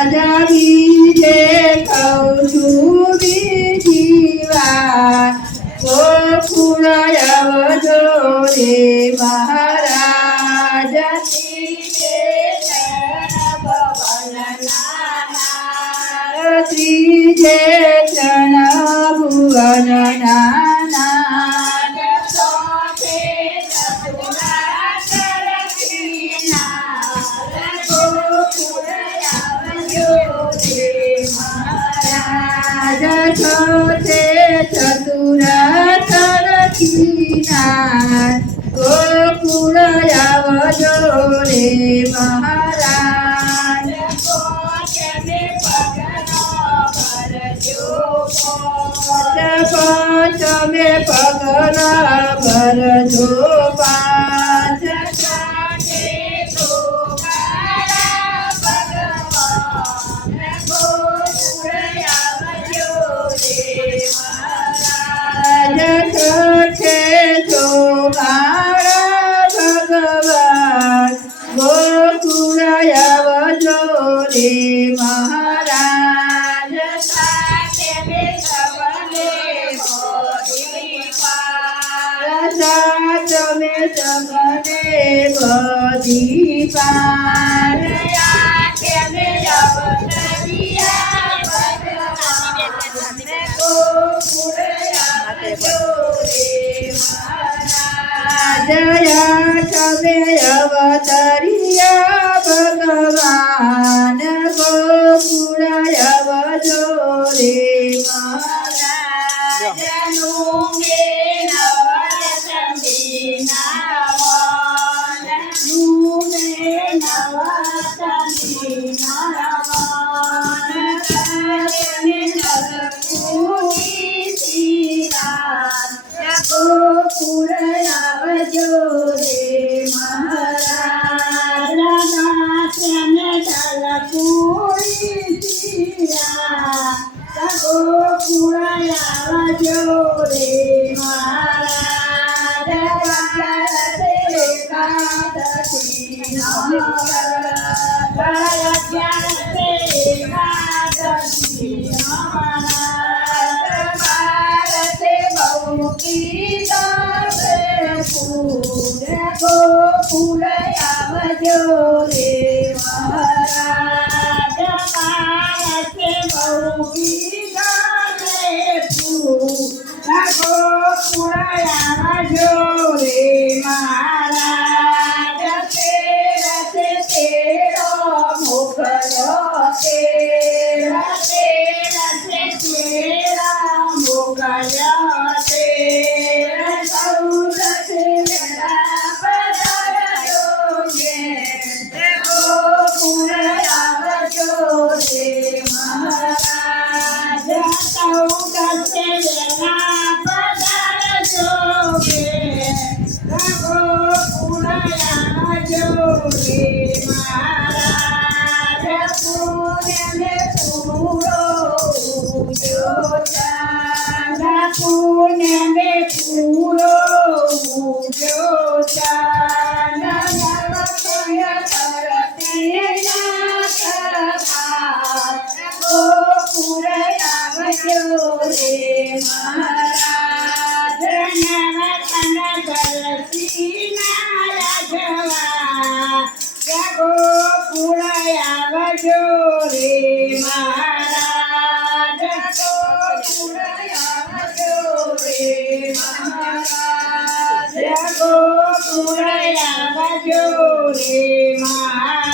રાજા બીજે કહું છું બીજી વાર ગોકુળ આવજો રે મહારાજ ત્રીજે ચણ ભુવન છોતે ચતુર તરકીના ગોકુળ આવજો રે મહારાજ તમે પગલા ભરજો પાંચ છે તો મારા ભગવાન ગોકુળ આવજો રે મહારાજ તમે સગને બધી પાર જયા તમે અવતરિયા ભગવાન ગોકુળ આવજો રે મહારાજ ગોકુળ આવજો રે મહારાજ ગોકુળ આવજો રે ગોકુળ આવજો રે મહારાજ ભારતે બહુ ગોકુળ આવજો રે મહારાજ તેરો મોકલ્યો તેરા મોકલ્યો ગોકુળ આવજો રે મહારાજ ગોકુળ આવજો રે મહારાજ ગોકુળ આવજો રે મહારાજ